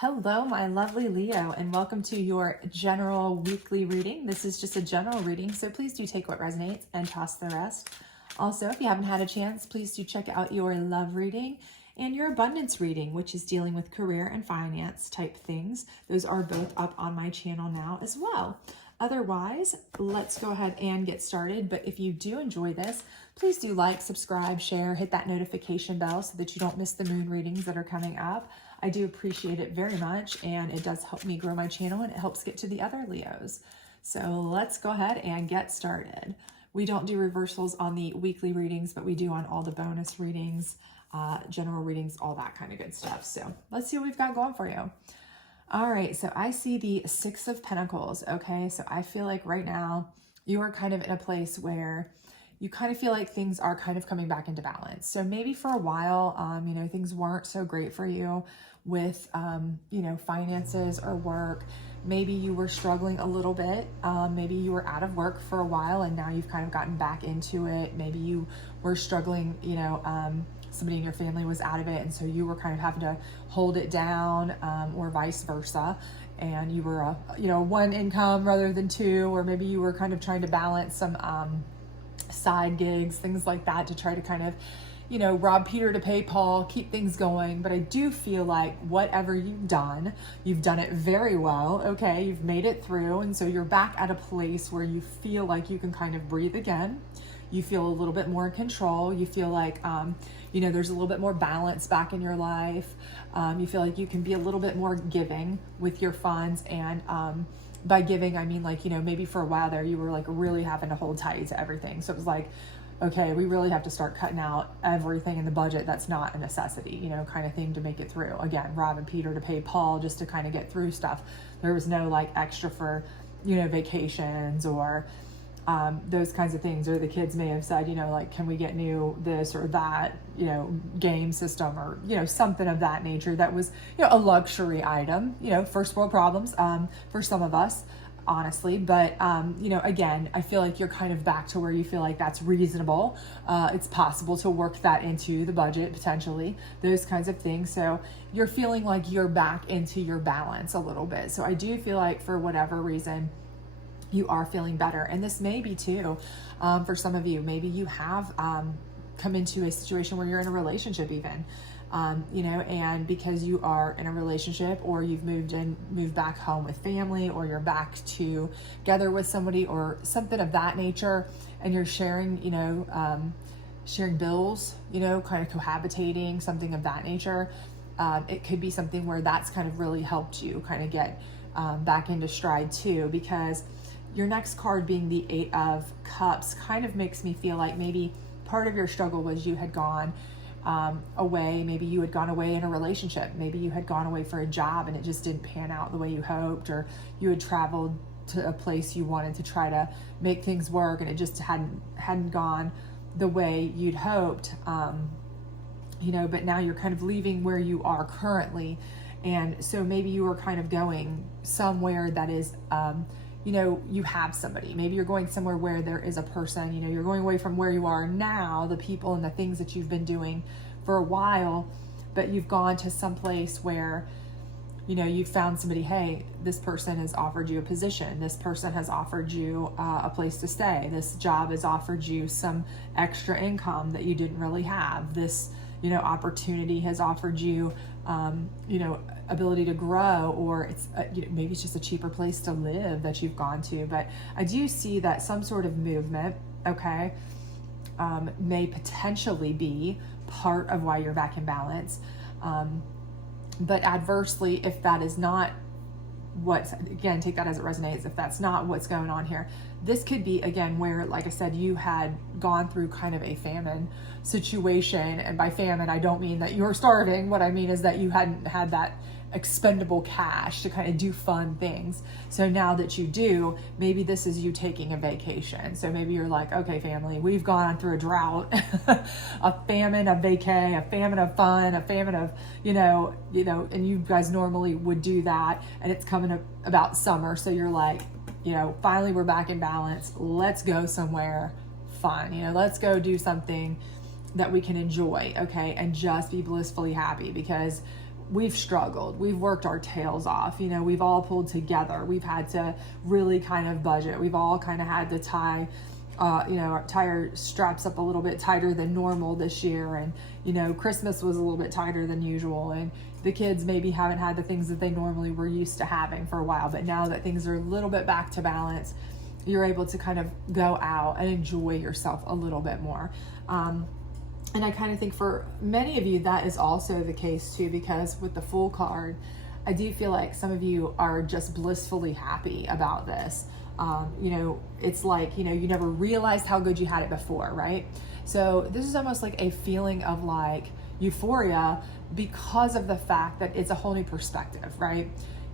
Hello, my lovely Leo, and welcome to your general weekly reading. This is just a general reading, so please do take what resonates and toss the rest. Also, if you haven't had a chance, please do check out your love reading and your abundance reading, which is dealing with career and finance type things. Those are both up on my channel now as well. Otherwise, let's go ahead and get started. But if you do enjoy this, please do like, subscribe, share, hit that notification bell so that you don't miss the moon readings that are coming up. I do appreciate it very much, and it does help me grow my channel, and it helps get to the other Leos. So let's go ahead and get started. We don't do reversals on the weekly readings, but we do on all the bonus readings, general readings, all that kind of good stuff. So let's see what we've got going for you. All right, so I see the Six of Pentacles, okay? So I feel like right now you are kind of in a place where you kind of feel like things are kind of coming back into balance. So maybe for a while, things weren't so great for you with, finances or work. Maybe you were struggling a little bit. Maybe you were out of work for a while and now you've kind of gotten back into it. Maybe you were struggling, somebody in your family was out of it, and so you were kind of having to hold it down, or vice versa. And you were, one income rather than two, or maybe you were kind of trying to balance some side gigs, things like that, to try to kind of, rob Peter to pay Paul, keep things going. But I do feel like whatever you've done it very well, okay? You've made it through, and so you're back at a place where you feel like you can kind of breathe again. You feel a little bit more in control. You feel like, there's a little bit more balance back in your life. You feel like you can be a little bit more giving with your funds. And by giving, I mean, maybe for a while there, you were like really having to hold tight to everything. So it was like, okay, we really have to start cutting out everything in the budget that's not a necessity, kind of thing, to make it through. Again, robbing Peter to pay Paul, just to kind of get through stuff. There was no extra for, vacations or those kinds of things. Or the kids may have said, can we get new this or that, game system, or, something of that nature that was, a luxury item, first world problems for some of us, honestly. But, again, I feel like you're kind of back to where you feel like that's reasonable. It's possible to work that into the budget, potentially, those kinds of things. So you're feeling like you're back into your balance a little bit. So I do feel like for whatever reason, you are feeling better. And this may be too, for some of you, maybe you have come into a situation where you're in a relationship even, and because you are in a relationship, or you've moved back home with family, or you're back together with somebody or something of that nature, and you're sharing, sharing bills, kind of cohabitating, something of that nature. It could be something where that's kind of really helped you kind of get back into stride too, because your next card being the Eight of Cups kind of makes me feel like maybe part of your struggle was you had gone away. Maybe you had gone away in a relationship. Maybe you had gone away for a job and it just didn't pan out the way you hoped, or you had traveled to a place you wanted to try to make things work and it just hadn't gone the way you'd hoped. But now you're kind of leaving where you are currently. And so maybe you were kind of going somewhere that is, you have somebody. Maybe you're going somewhere where there is a person, you're going away from where you are now, the people and the things that you've been doing for a while, but you've gone to some place where, you've found somebody. Hey, this person has offered you a position. This person has offered you a place to stay. This job has offered you some extra income that you didn't really have. This, opportunity has offered you, ability to grow, or it's maybe it's just a cheaper place to live that you've gone to. But I do see that some sort of movement, okay, may potentially be part of why you're back in balance. But adversely, if that is not again, take that as it resonates, if that's not what's going on here, this could be, again, where, like I said, you had gone through kind of a famine situation. And by famine, I don't mean that you were starving. What I mean is that you hadn't had that expendable cash to kind of do fun things. So now that you do, maybe this is you taking a vacation. So maybe you're like, okay, family, we've gone through a drought, a famine of vacay, a famine of fun, a famine of, and you guys normally would do that. And it's coming about summer. So you're like, finally we're back in balance. Let's go somewhere fun. Let's go do something that we can enjoy, okay, and just be blissfully happy, because we've struggled. We've worked our tails off. You know, we've all pulled together. We've had to really kind of budget. We've all kind of had to tie our straps up a little bit tighter than normal this year. And, you know, Christmas was a little bit tighter than usual. And the kids maybe haven't had the things that they normally were used to having for a while. But now that things are a little bit back to balance, you're able to kind of go out and enjoy yourself a little bit more. And I kind of think for many of you, that is also the case too, because with the Fool card, I do feel like some of you are just blissfully happy about this. You know, it's like, you know, you never realized how good you had it before, right? So this is almost like a feeling of like euphoria because of the fact that it's a whole new perspective, right?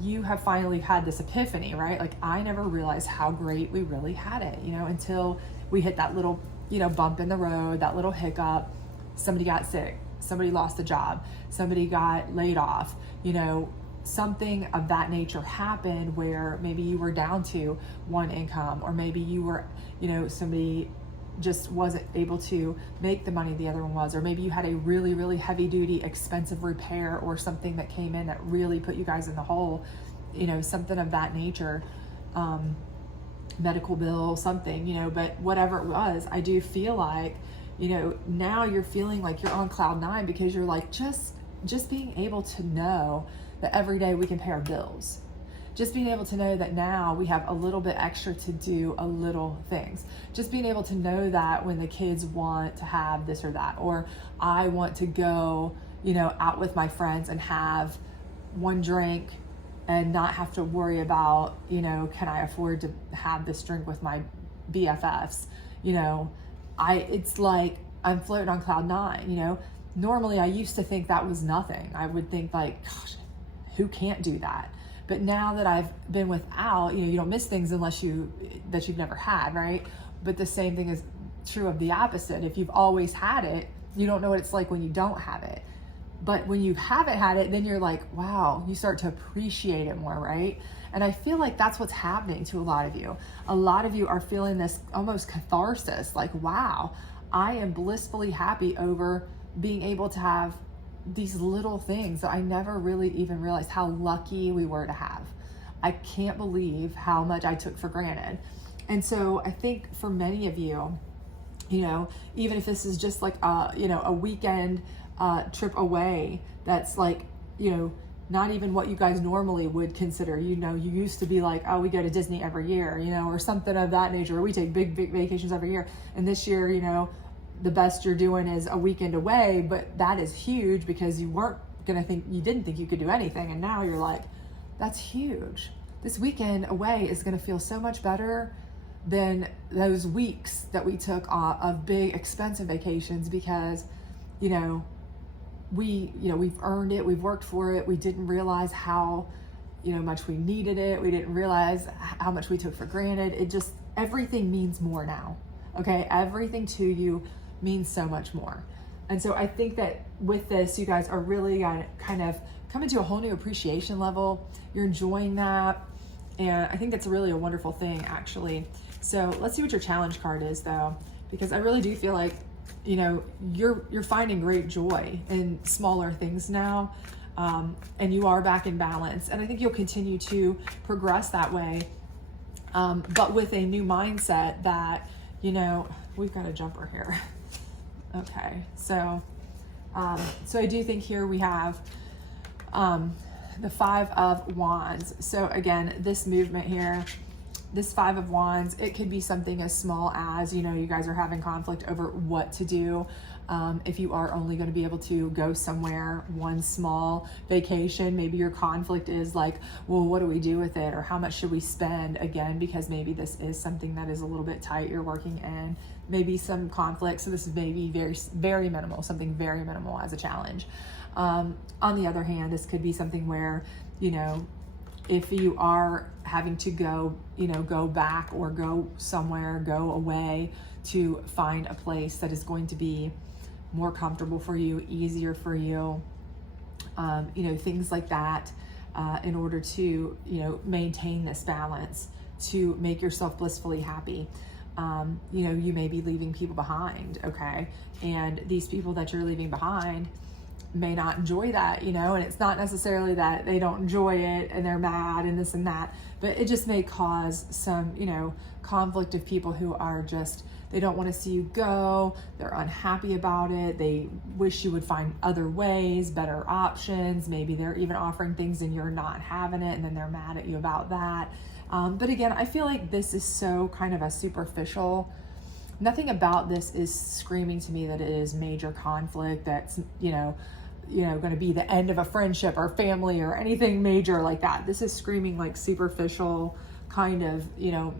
You have finally had this epiphany, right? Like, I never realized how great we really had it, you know, until we hit that little, you know, bump in the road, that little hiccup. Somebody got sick, somebody lost a job, somebody got laid off, you know, something of that nature happened where maybe you were down to one income, or maybe you were, you know, somebody just wasn't able to make the money the other one was, or maybe you had a really, really heavy duty, expensive repair or something that came in that really put you guys in the hole, you know, something of that nature, medical bill, something, you know, but whatever it was, I do feel like, you know, now you're feeling like you're on cloud nine because you're like, just being able to know that every day we can pay our bills. Just being able to know that now we have a little bit extra to do a little things. Just being able to know that when the kids want to have this or that, or I want to go, you know, out with my friends and have one drink and not have to worry about, you know, can I afford to have this drink with my BFFs? You know, it's like I'm floating on cloud nine, you know. Normally I used to think that was nothing. I would think like, gosh, who can't do that? But now that I've been without, you know, you don't miss things unless you've never had, right? But the same thing is true of the opposite. If you've always had it, you don't know what it's like when you don't have it. But when you haven't had it, then you're like, wow, you start to appreciate it more, right? And I feel like that's what's happening to a lot of you. A lot of you are feeling this almost catharsis, like, wow, I am blissfully happy over being able to have these little things that I never really even realized how lucky we were to have. I can't believe how much I took for granted. And so I think for many of you, you know, even if this is just like a weekend trip away, that's like, you know, not even what you guys normally would consider. You know, you used to be like, oh, we go to Disney every year, you know, or something of that nature, or we take big vacations every year. And this year, you know, the best you're doing is a weekend away, but that is huge because you didn't think you could do anything. And now you're like, that's huge. This weekend away is going to feel so much better than those weeks that we took of big expensive vacations because, you know, we've earned it. We've worked for it. We didn't realize how, you know, much we needed it. We didn't realize how much we took for granted. Everything means more now. Okay. Everything to you means so much more. And so I think that with this, you guys are really kind of coming to a whole new appreciation level. You're enjoying that. And I think that's really a wonderful thing, actually. So let's see what your challenge card is, though, because I really do feel like, you know, you're finding great joy in smaller things now. And you are back in balance. And I think you'll continue to progress that way. But with a new mindset that, you know, we've got a jumper here. Okay, so I do think here we have the Five of Wands. So again, this movement here, this Five of Wands, it could be something as small as, you know, you guys are having conflict over what to do. If you are only going to be able to go somewhere one small vacation, maybe your conflict is like, well, what do we do with it? Or how much should we spend? Again, because maybe this is something that is a little bit tight you're working in. Maybe some conflict. So this is maybe very, very minimal, something very minimal as a challenge. On the other hand, this could be something where, you know, if you are having to go, you know, go back or go somewhere, go away to find a place that is going to be more comfortable for you, easier for you, you know, things like that, in order to, you know, maintain this balance, to make yourself blissfully happy. You know, you may be leaving people behind, okay? And these people that you're leaving behind, may not enjoy that, you know, and it's not necessarily that they don't enjoy it and they're mad and this and that, but it just may cause some, you know, conflict of people who are just, they don't want to see you go, they're unhappy about it, they wish you would find other ways, better options, maybe they're even offering things and you're not having it and then they're mad at you about that. But again, I feel like this is so kind of a superficial, nothing about this is screaming to me that it is major conflict that's, you know, going to be the end of a friendship or family or anything major like that. This is screaming like superficial kind of, you know,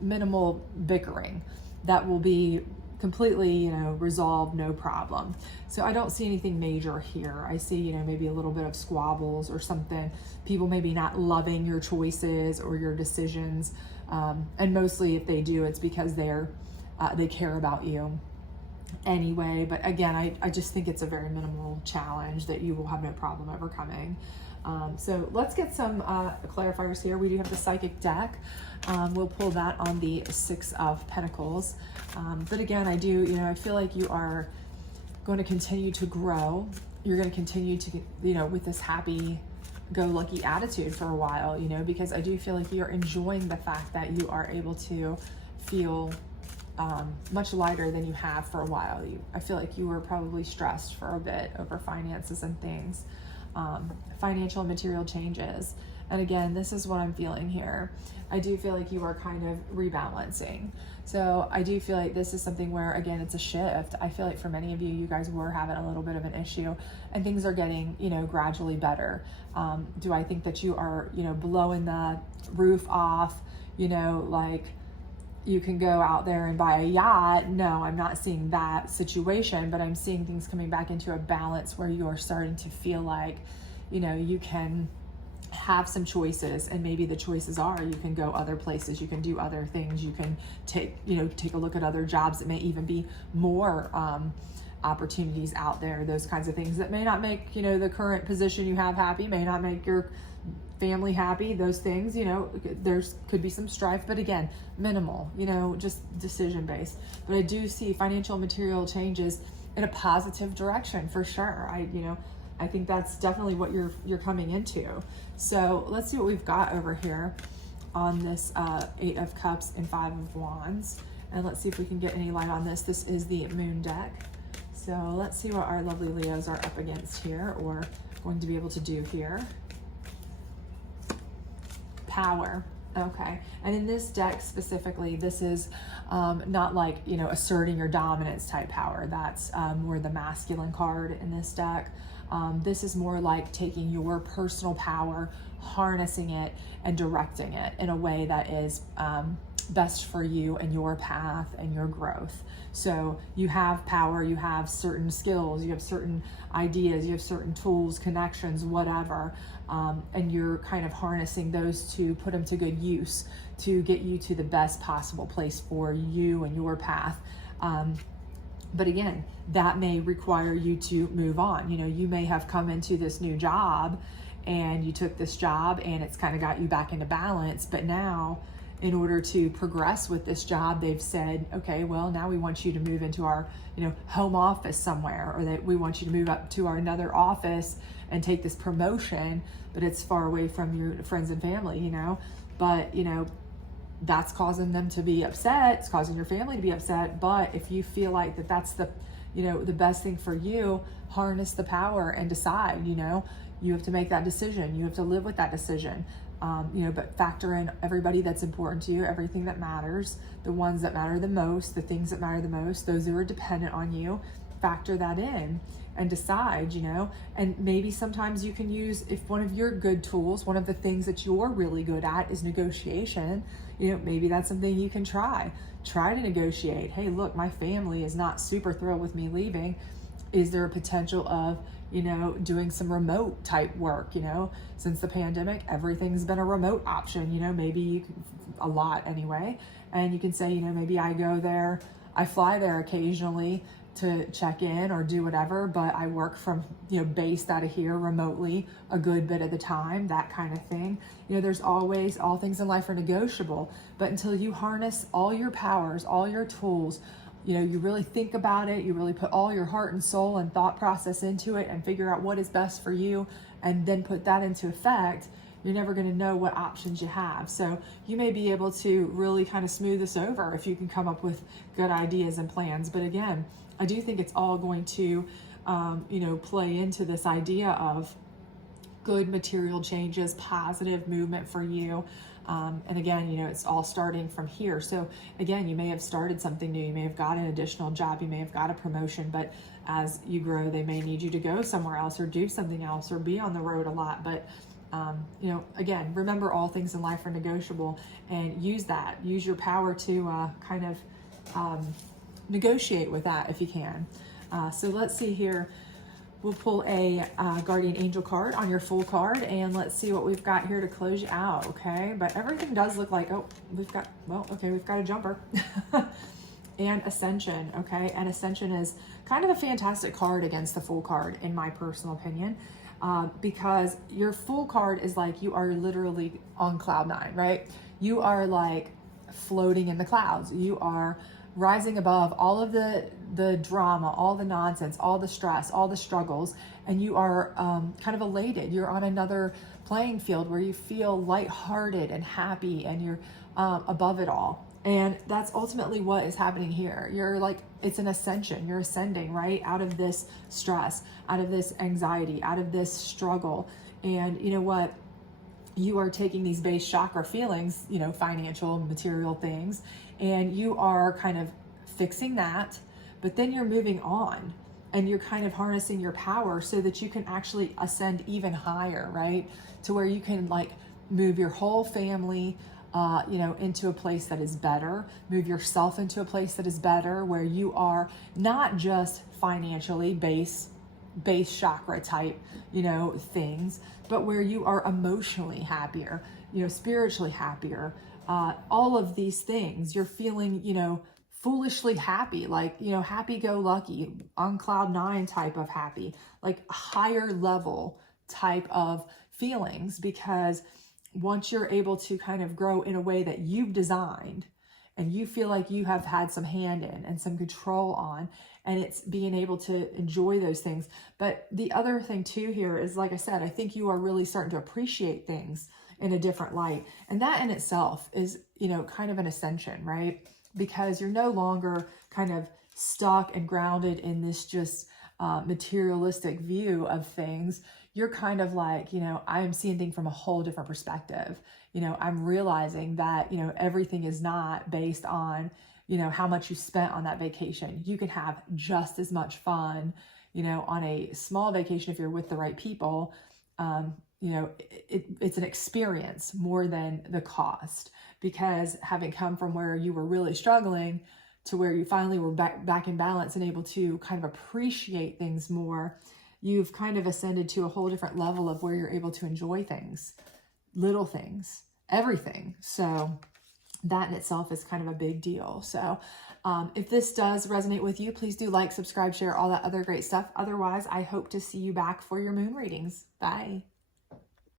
minimal bickering that will be completely, you know, resolved, no problem. So I don't see anything major here. I see, you know, maybe a little bit of squabbles or something, people maybe not loving your choices or your decisions. And mostly if they do, it's because they care about you anyway. But again, I just think it's a very minimal challenge that you will have no problem overcoming. So let's get some clarifiers here. We do have the Psychic deck. We'll pull that on the Six of Pentacles. But again, I do, you know, I feel like you are going to continue to grow. You're going to continue to, you know, with this happy-go-lucky attitude for a while, you know, because I do feel like you're enjoying the fact that you are able to feel much lighter than you have for a while. I feel like you were probably stressed for a bit over finances and things, financial and material changes. And again, this is what I'm feeling here. I do feel like you are kind of rebalancing. So I do feel like this is something where, again, it's a shift. I feel like for many of you, you guys were having a little bit of an issue and things are getting, you know, gradually better. Do I think that you are, you know, blowing the roof off, you know, like you can go out there and buy a yacht? No, I'm not seeing that situation, but I'm seeing things coming back into a balance where you're starting to feel like, you know, you can have some choices, and maybe the choices are you can go other places, you can do other things, you can take a look at other jobs that may even be more opportunities out there, those kinds of things that may not make, you know, the current position you have happy, may not make your family happy, those things, you know, could be some strife, but again, minimal, you know, just decision based. But I do see financial and material changes in a positive direction for sure. I think that's definitely what you're coming into. So let's see what we've got over here on this Eight of Cups and Five of Wands. And let's see if we can get any light on this. This is the Moon deck. So let's see what our lovely Leos are up against here, or going to be able to do here. Power. Okay. And in this deck specifically, this is not like, you know, asserting your dominance type power. That's more the masculine card in this deck. This is more like taking your personal power, harnessing it, and directing it in a way that is best for you and your path and your growth. So you have power, you have certain skills, you have certain ideas, you have certain tools, connections, whatever, and you're kind of harnessing those to put them to good use to get you to the best possible place for you and your path. But again, that may require you to move on. You know, you may have come into this new job and you took this job and it's kind of got you back into balance, but now in order to progress with this job, they've said, okay, well, now we want you to move into our, you know, home office somewhere, or that we want you to move up to our another office and take this promotion, but it's far away from your friends and family, you know, but, you know, that's causing them to be upset. It's causing your family to be upset. But if you feel like that's the, you know, the best thing for you, harness the power and decide, you know, you have to make that decision. You have to live with that decision. You know, but factor in everybody that's important to you, everything that matters, the ones that matter the most, the things that matter the most, those who are dependent on you, factor that in and decide, you know. And maybe sometimes you can use, if one of your good tools, one of the things that you're really good at is negotiation, you know, maybe that's something you can try to negotiate. Hey, look, my family is not super thrilled with me leaving. Is there a potential of, you know, doing some remote type work? You know, since the pandemic, everything's been a remote option, you know, maybe you can, a lot anyway. And you can say, you know, maybe I go there, I fly there occasionally to check in or do whatever, but I work from, you know, based out of here remotely a good bit of the time, that kind of thing. You know, there's always, all things in life are negotiable, but until you harness all your powers, all your tools, you really think about it, you really put all your heart and soul and thought process into it and figure out what is best for you and then put that into effect, you're never going to know what options you have. So you may be able to really kind of smooth this over if you can come up with good ideas and plans. But again, I do think it's all going to, play into this idea of good material changes, positive movement for you. And again, it's all starting from here. So again, you may have started something new. You may have got an additional job. You may have got a promotion, but as you grow, they may need you to go somewhere else or do something else or be on the road a lot. But again, remember all things in life are negotiable, and use your power to negotiate with that if you can. So let's see here. We'll pull a guardian angel card on your full card, and let's see what we've got here to close you out. Okay, but everything does look like, we've got a jumper and ascension. Okay, and ascension is kind of a fantastic card against the full card, in my personal opinion. Because your full card is like you are literally on cloud 9, right? You are like floating in the clouds. You are rising above all of the drama, all the nonsense, all the stress, all the struggles, and you are kind of elated. You're on another playing field where you feel lighthearted and happy, and you're above it all. And that's ultimately what is happening here. You're like, it's an ascension. You're ascending, right? Out of this stress, out of this anxiety, out of this struggle. And you know what? You are taking these base chakra feelings, financial, material things, and you are kind of fixing that, but then you're moving on and you're kind of harnessing your power so that you can actually ascend even higher, right? To where you can like move your whole family, into a place that is better, move yourself into a place that is better, where you are not just financially base chakra type, things, but where you are emotionally happier, spiritually happier, all of these things. You're feeling, foolishly happy, like, happy-go-lucky, on cloud 9 type of happy, like higher level type of feelings, because once you're able to kind of grow in a way that you've designed and you feel like you have had some hand in and some control on, and it's being able to enjoy those things. But the other thing too here is, like I said, I think you are really starting to appreciate things in a different light. And that in itself is, kind of an ascension, right? Because you're no longer kind of stuck and grounded in this just materialistic view of things. You're kind of like, I'm seeing things from a whole different perspective. I'm realizing that, everything is not based on, how much you spent on that vacation. You can have just as much fun, on a small vacation if you're with the right people. It's an experience more than the cost, because having come from where you were really struggling to where you finally were back in balance and able to kind of appreciate things more, you've kind of ascended to a whole different level of where you're able to enjoy things, little things, everything. So that in itself is kind of a big deal. So if this does resonate with you, please do like, subscribe, share, all that other great stuff. Otherwise, I hope to see you back for your moon readings. Bye.